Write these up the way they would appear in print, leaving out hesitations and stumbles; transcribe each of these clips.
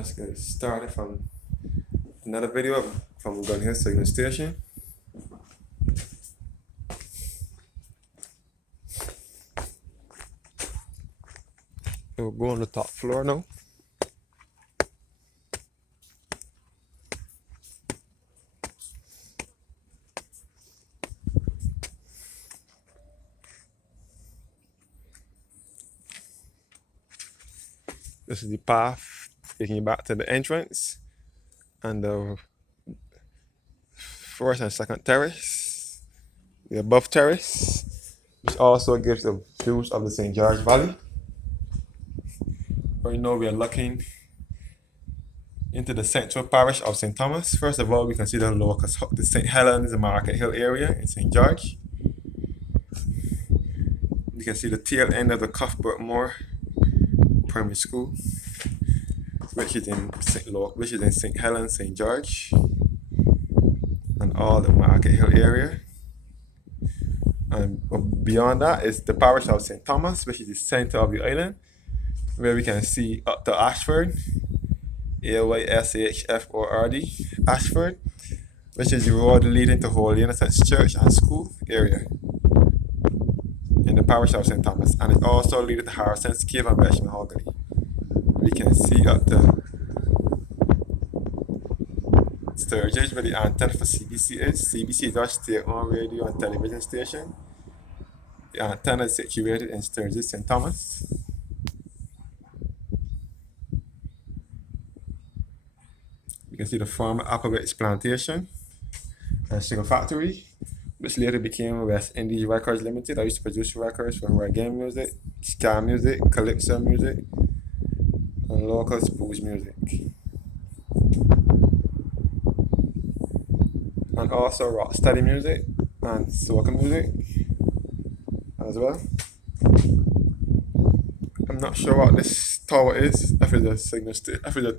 Let's get started from another video from Gun Hill Signal Station. We'll go on the top floor now. This is the path taking you back to the entrance and the first and second terrace, the above terrace, which also gives the views of the St. George Valley. Right now we are looking into the central parish of St. Thomas. First of all, we can see the locus, the St. Helens and Market Hill area in St. George. You can see the tail end of the Cuthbert Moore Primary School, which is in St. Helens, St. George, and all the Market Hill area. And beyond that is the parish of St. Thomas, which is the center of the island, where we can see up to Ashford, Ayshford, Ashford, which is the road leading to Holy Innocents Church and School area in the parish of St. Thomas, and it also leads to Harrison's Cave and West Mahogany. We can see up to Sturgis where the antenna for CBC is. CBC is our state-owned radio and television station. The antenna is situated in Sturgis, St. Thomas. You can see the former Applebee's plantation and sugar factory, which later became West Indies Records Limited. I used to produce records for reggae music, ska music, calypso music, and local spooge music. And also rocksteady music and soca music as well. I'm not sure what this tower is, if it's a signal station, if it's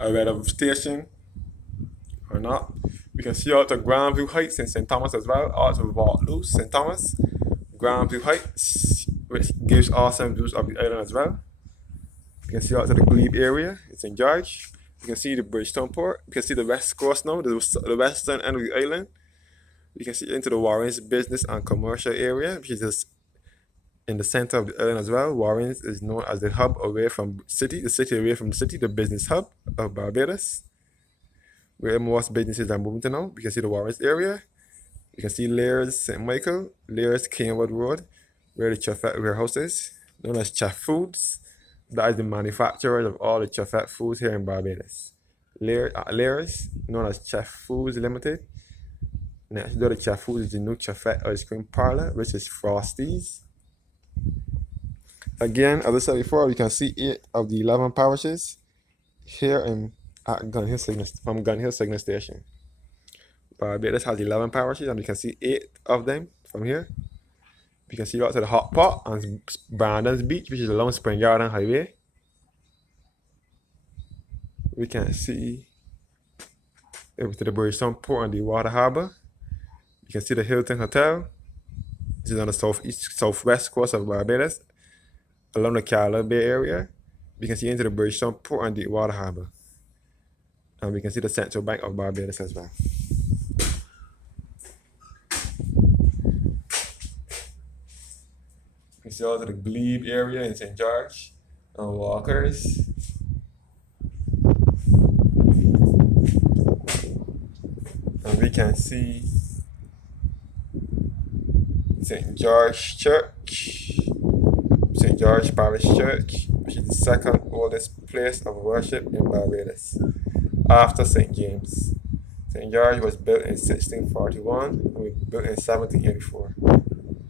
a weather station or not. We can see out the Grandview Heights in St. Thomas as well, also Waterloo, St. Thomas, Grandview Heights, which gives awesome views of the island as well. You can see out to the Glebe area in St. George. You can see the Bridgetown Port. You can see the west coast now, the western end of the island. You can see into the Warrens business and commercial area, which is in the center of the island as well. Warrens is known as the hub away from the city away from the city, the business hub of Barbados, where most businesses are moving to now. You can see the Warrens area. You can see Lairs St. Michael, Lairs Canewood Road, where the Chefette warehouse is, known as Chef Foods. That is the manufacturer of all the Chefette foods here in Barbados. Lairs, known as Chef Foods Limited. Next door to Chef Foods is the new Chefette ice cream parlor, which is Frosty's. Again, as I said before, you can see 8 of the 11 parishes here at Gun Hill Signal Station. Barbados has 11 parishes, and you can see 8 of them from here. You can see out to the Hot Pot and Brandon's Beach, which is along Spring Garden Highway. We can see over to the Bridgetown Port and the Water Harbour. You can see the Hilton Hotel, which is on the southwest coast of Barbados, along the Carla Bay area. We can see into the Bridgetown Port and the Water Harbour. And we can see the Central Bank of Barbados as well. You can see all to the Glebe area in St. George and Walkers. And we can see St. George Church, St. George Parish Church, which is the second oldest place of worship in Barbados, after St. James. St. George was built in 1641 and was built in 1784.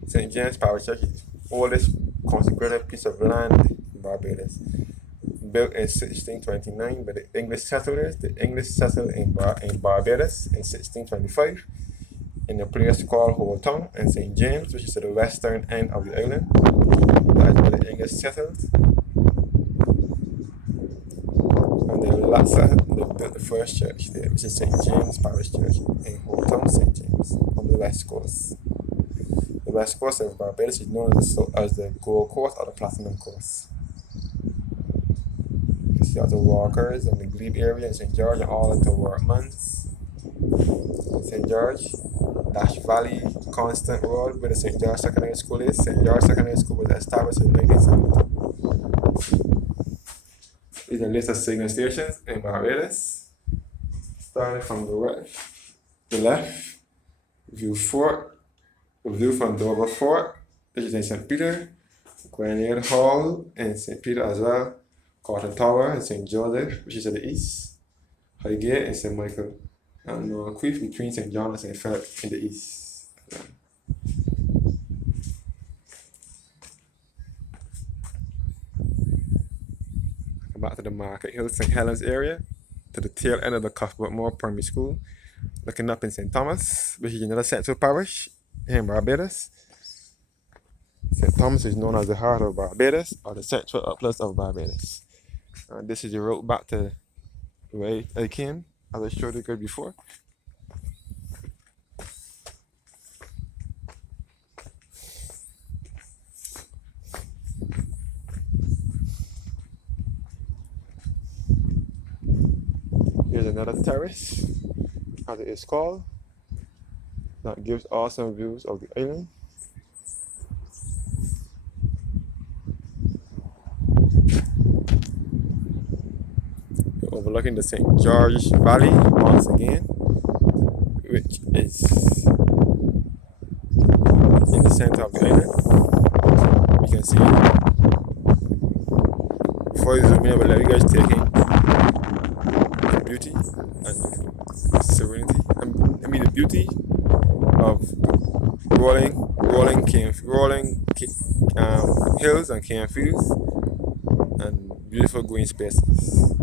St. James Parish Church is the oldest consecrated piece of land in Barbados, built in 1629 by the English settlers. The English settled in Barbados in 1625 in a place called Old Town and St. James, which is at the western end of the island. That is where the English settled. And they built the first church there, which is St. James Parish Church in Old Town, St. James, on the west coast. The west coast of Barbados is known as the Gold Coast or the Platinum Coast. can see all the Walkers and the Glebe area in St. George and all into Workmans. St. George, Dash Valley, Constant Road, where the St. George Secondary School is. St. George Secondary School was established in 1970. These are a list of signal stations in Barbados. Starting from the left, View Fort, the view from Dover Fort, which is in St. Peter, Grenade Hall in St. Peter as well, Cotton Tower in St. Joseph, which is to the east, Highgate in St. Michael, and Queef between St. John and St. Philip in the east. Come back to the Market Hill, St. Helens area, to the tail end of the Cuthbert Moore Primary School, looking up in St. Thomas, which is another central parish in Barbados. St. Thomas is known as the heart of Barbados, or the central uplift of Barbados. And this is the road back to where I came, as I showed you before. Here's another terrace, as it is called, that gives awesome views of the island. You're overlooking the St. George Valley once again, which is in the center of the island. You can see before you zoom in, but let you guys take in the beauty and serenity. I mean the beauty of rolling hills and cane fields and beautiful green spaces.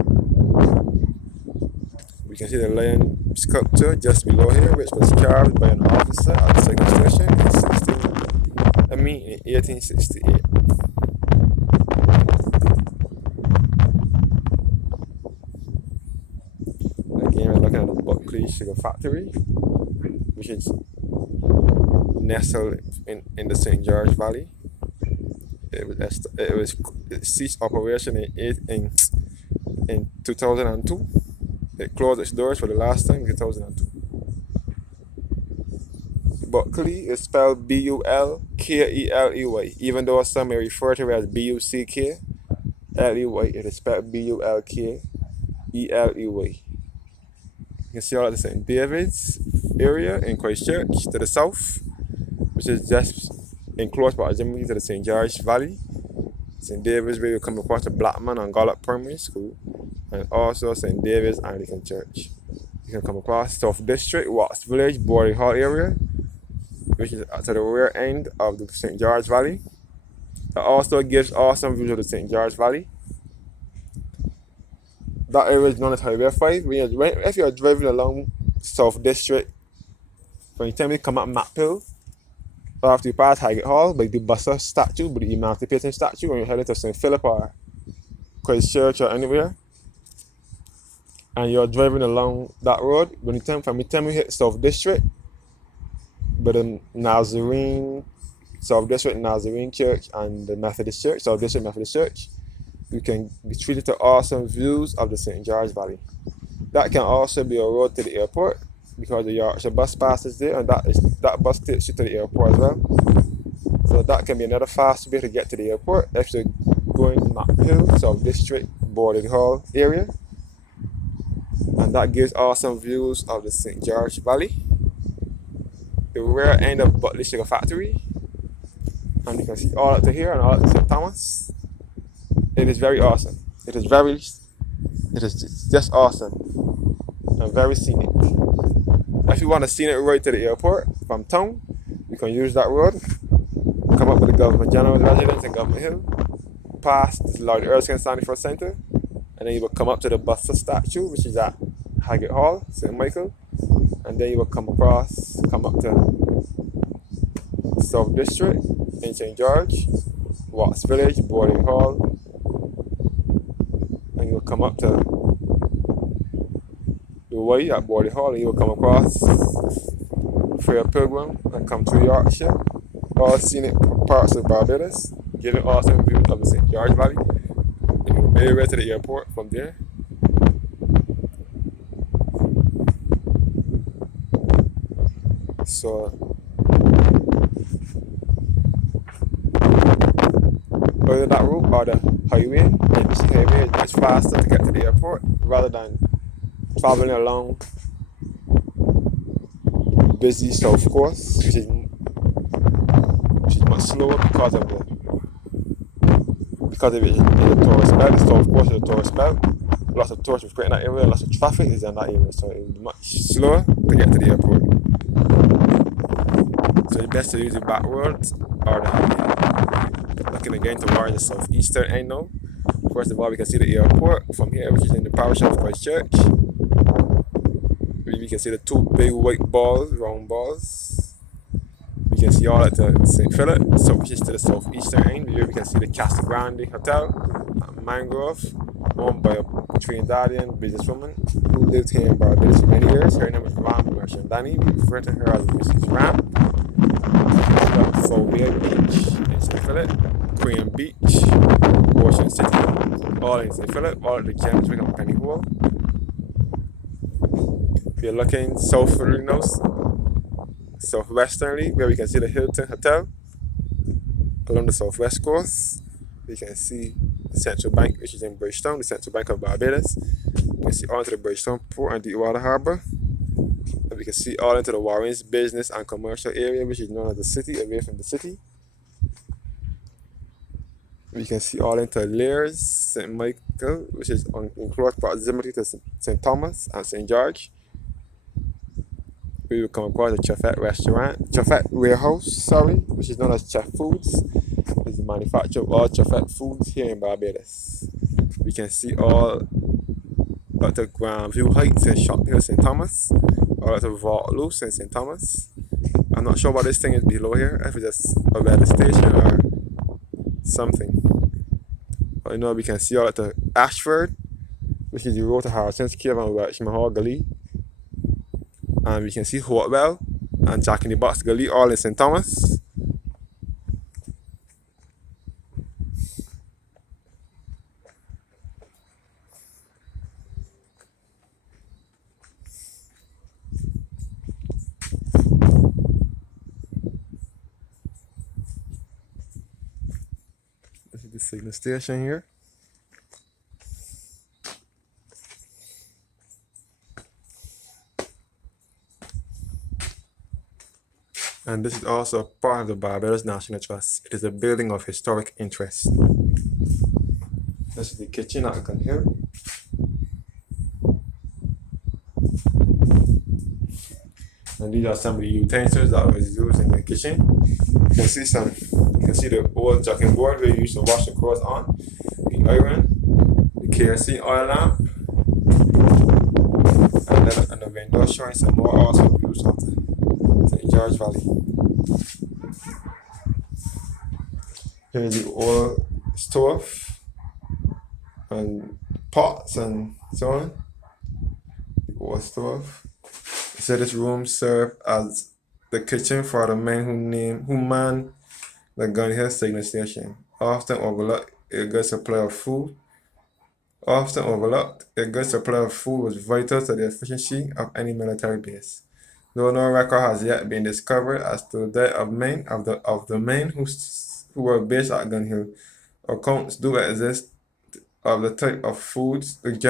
We can see the lion sculpture just below here, which was carved by an officer at the signal station in 1868. Again, we're looking at the Buckley Sugar Factory, which is nestled in the St. George Valley. It ceased operation in 2002. It closed its doors for the last time in 2002. Buckley is spelled B-U-L-K-E-L-E-Y. Even though some may refer to it as B-U-C-K-L-E-Y, it is spelled B-U-L-K-E-L-E-Y. You can see all of the St. David's area in Christchurch to the south, which is just in close proximity to the St. George Valley. St. David's, where you come across the Blackman and Gollop Primary School, and also St. David's Anglican Church. You can come across South District, Watts Village, Boarding Hall area, which is to the rear end of the St. George Valley. It also gives awesome views of the St. George Valley. That area is known as Highway 5. If you're driving along South District, from the time you come up Map Hill, after you pass Highgate Hall, by the Buster statue, by the Emancipation statue, when you're heading to St. Philip or Christchurch or anywhere, and you're driving along that road, from the time you hit South District, but the Nazarene, South District Nazarene Church and the Methodist Church, South District Methodist Church, you can be treated to awesome views of the St. George Valley. That can also be a road to the airport, because the Yorkshire bus passes there, and that bus takes you to the airport as well. So that can be another fast way to get to the airport if you're going to Map Hill, South District, Boarding Hall area. And that gives awesome views of the St. George Valley, the rear end of Buckley Sugar Factory, and you can see all up to here and all up to St. Thomas. It is very awesome. It is just awesome and very scenic. If you want to see it right to the airport from town, you can use that road. Come up with the Government General's residence in Government Hill, past the Lord Erskine Sanford Center, and then you will come up to the Buster statue, which is at Highgate Hall, St. Michael, and then you will come up to South District in St. George, Watts Village, Boarding Hall, and you will come up to the way at Boarding Hall, and you will come across Freya Pilgrim and come to Yorkshire, all scenic parts of Barbados, giving awesome views of the St. George Valley. area to the airport from there. So whether that route or the highway, the highway is faster to get to the airport rather than traveling along busy south coast, which is much slower because of it is a tourist belt. The south coast is a tourist belt. Lots of tourists frequent that area, lots of traffic is in that area, so it's much slower to get to the airport. So it's best to use the back roads or the highway. Looking again towards the southeastern end now. First of all, we can see the airport from here, which is in the parish of Christchurch. We can see the two big white balls, round balls. We can see all at the St. Philip, so which is to the southeastern end. Here we can see the Casa Grande Hotel at Mangrove, owned by a Trinidadian businesswoman who lived here in Barbados for many years. Her name is Ram Merchandani. We refer to her as Mrs. Ram. Phobia Beach in St. Philip, Queen Beach, Ocean City, all in St. Philip, all at the gems become Penny Hole. If you're looking southwardly now, southwesternly, where we can see the Hilton Hotel along the southwest coast. We can see the Central Bank, which is in Bridgetown, the Central Bank of Barbados. We can see all into the Bridgetown Port and Deepwater Harbour. And we can see all into the Warren's business and commercial area, which is known as the city, away from the city. We can see all into Lears, St. Michael, which is in close proximity to St. Thomas and St. George. We will come across the Chefette Warehouse, which is known as Chef Foods. It's the manufacturer of all Chefette foods here in Barbados. We can see all at the Grandview Heights in Shop Hill, St. Thomas, or at the Vaultloose in St. Thomas. I'm not sure what this thing is below here, if it's just a weather station or something. But we can see all at the Ashford, which is the road to Harrison's Cave and Welshmore Gully. And we can see Hotwell and Jack in the Box Gully all in St. Thomas. This is the signal station here. And this is also part of the Barbados National Trust. It is a building of historic interest. This is the kitchen at Gun Hill. And these are some of the utensils that was used in the kitchen. You can see the old jugging board where you used to wash the clothes on, the iron, the kerosene oil lamp, and the window showing some more also used of the St. George Valley. Here is the old stove and pots and so on. The old stove. So this room served as the kitchen for the men who man the Gun Hill signal station. Often overlooked, a good supply of food was vital to the efficiency of any military base. Though no record has yet been discovered as to that of the men who were based at Gun Hill, accounts do exist of the type of foods and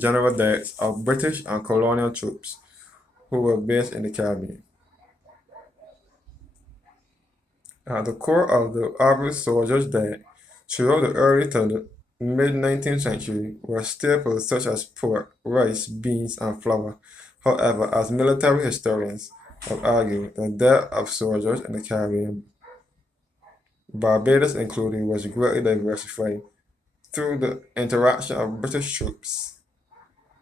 general diets of British and colonial troops who were based in the Caribbean. At the core of the average soldier's diet throughout the early to the mid-19th century were staples such as pork, rice, beans, and flour. However, as military historians have argued, the diet of soldiers in the Caribbean, Barbados included, was greatly diversified through the interaction of British troops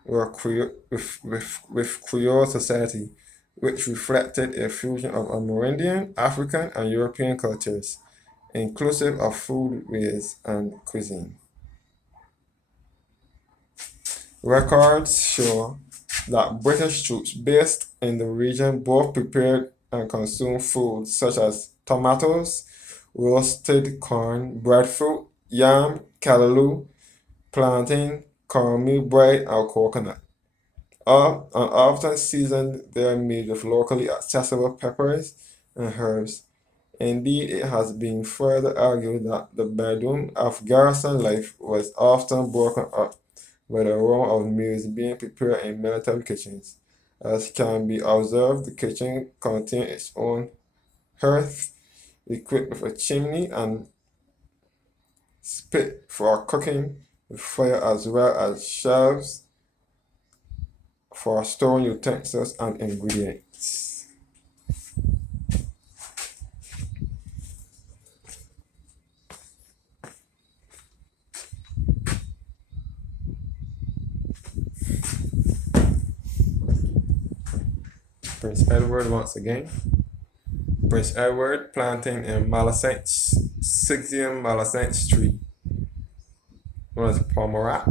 with Creole society, which reflected a fusion of Amerindian, African, and European cultures, inclusive of foodways and cuisine. Records show that British troops based in the region both prepared and consumed foods such as tomatoes, roasted corn, breadfruit, yam, callaloo, plantain, cornmeal bread, and coconut. And often seasoned, they are made with locally accessible peppers and herbs. Indeed, it has been further argued that the bedroom of garrison life was often broken up by the aroma of meals being prepared in military kitchens. As can be observed, the kitchen contained its own hearth, equipped with a chimney and spit for cooking with fire, as well as shelves for storing utensils and ingredients. Prince Edward once again. Prince Edward planting in Malacent, Sixium Malacent tree, known as Pomerat,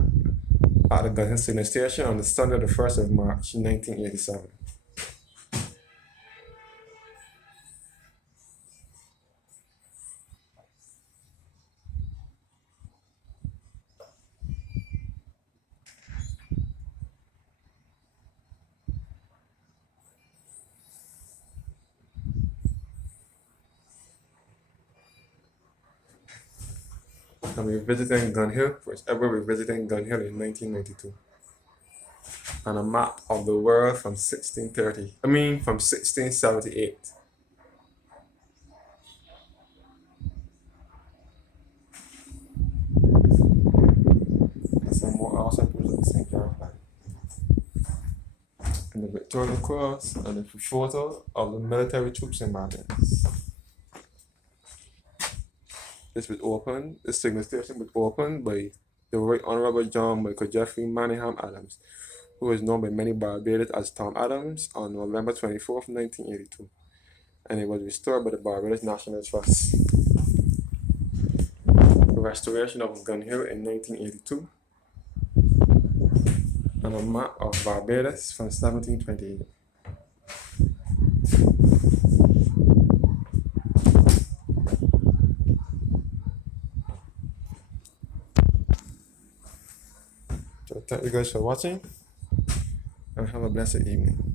at the Gun Hill Signal Station on the Sunday, the 1st of March, 1987. And we're visiting Gun Hill. Prince Edward we're visiting Gun Hill in 1992. On a map of the world from 1630. From 1678. And some more awesome pictures of the St. John flag. And the Victoria Cross and the photo of the military troops in Barbados. This signal station was opened by the Right Honorable John Michael Jeffrey Manningham Adams, who is known by many Barbadians as Tom Adams, on November 24th, 1982. And it was restored by the Barbados National Trust. The restoration of Gun Hill in 1982, and a map of Barbados from 1728. So thank you guys for watching, and have a blessed evening.